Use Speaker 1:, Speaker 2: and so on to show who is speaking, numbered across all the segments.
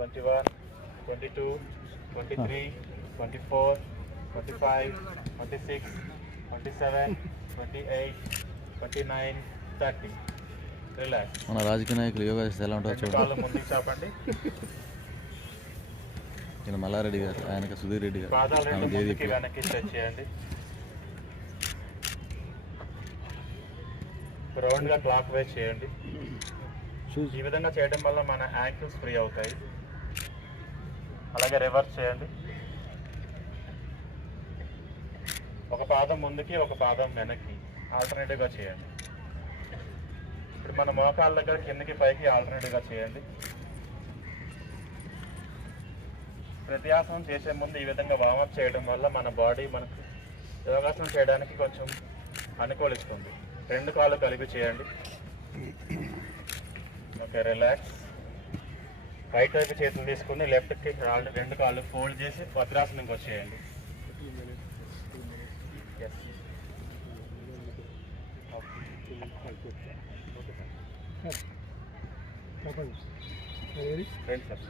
Speaker 1: Twenty one twenty two twenty three twenty four twenty five twenty six twenty seven twenty eight twenty nine thirty relax
Speaker 2: మన రాజకీయ నాయకులు యోగా చేస్తే ఎలా ఉంటారో చూడండి.
Speaker 1: ముందుకు చాపండి.
Speaker 2: ఈయన మల్లారెడ్డి గారు ఆయనకి సుధీర్ రెడ్డి గారు.
Speaker 1: ముందుకి
Speaker 2: జేదీపీ
Speaker 1: వెనక్కి స్ట్రెచ్ చేయండి. రౌండ్గా క్లాక్ వైజ్ చేయండి. ఈ విధంగా చేయడం వల్ల మన యాంకిల్స్ ఫ్రీ అవుతాయి. అలాగే రివర్స్ చేయండి. ఒక పాదం ముందుకి ఒక పాదం వెనక్కి. ఆల్టర్నేటివ్గా చేయండి. ఇప్పుడు మన మోకాళ్ళ దగ్గర కిందకి పైకి ఆల్టర్నేటివ్గా చేయండి. ప్రతి ఆసనం చేసే ముందు ఈ విధంగా వార్మప్ చేయడం వల్ల మన బాడీ మనకు యోగాసనం చేయడానికి కొంచెం అనుకూలిస్తుంది. రెండు కాళ్ళు కలిపి చేయండి. ఓకే రిలాక్స్ రైట్ వైపు చేతులు తీసుకుని లెఫ్ట్కి కాళ్ళు రెండు కాళ్ళు ఫోల్డ్ చేసి భద్రాసనంకి వచ్చేయండి. రండి సార్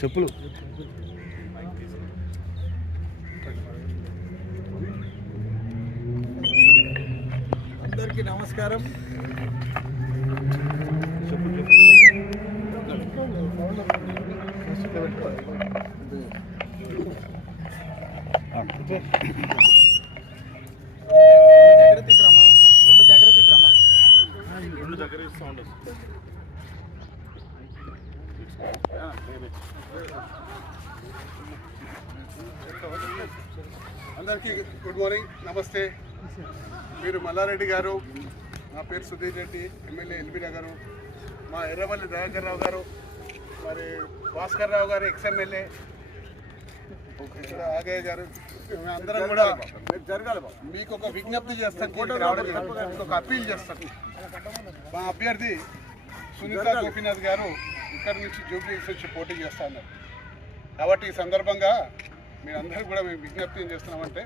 Speaker 2: చెప్పులు.
Speaker 3: అందరికీ నమస్కారం. రెండు దగ్గర తీసుకురామా
Speaker 1: రెండు దగ్గర సౌండ్
Speaker 4: అందరికీ గుడ్ మార్నింగ్. నమస్తే. మీరు మల్లారెడ్డి గారు నా పేరు సుధీర్ రెడ్డి ఎమ్మెల్యే ఎల్బీ నగరు మా ఎర్రవల్లి దయాకర్ రావు గారు మరి భాస్కర్ రావు గారు ఎక్స్ ఎమ్మెల్యే ఇక్కడ ఆగయ్య గారు అందరం కూడా జరగాలి మీకు ఒక విజ్ఞప్తి చేస్తాను ఒక అప్పీల్ చేస్తాను మా అభ్యర్థి సునీత గోపీనాథ్ గారు ఇక్కడ నుంచి జూబ్లీ హిల్స్ నుంచి పోటీ చేస్తా ఉన్నారు. కాబట్టి ఈ సందర్భంగా మీరందరూ కూడా మేము విజ్ఞప్తి ఏం చేస్తున్నామంటే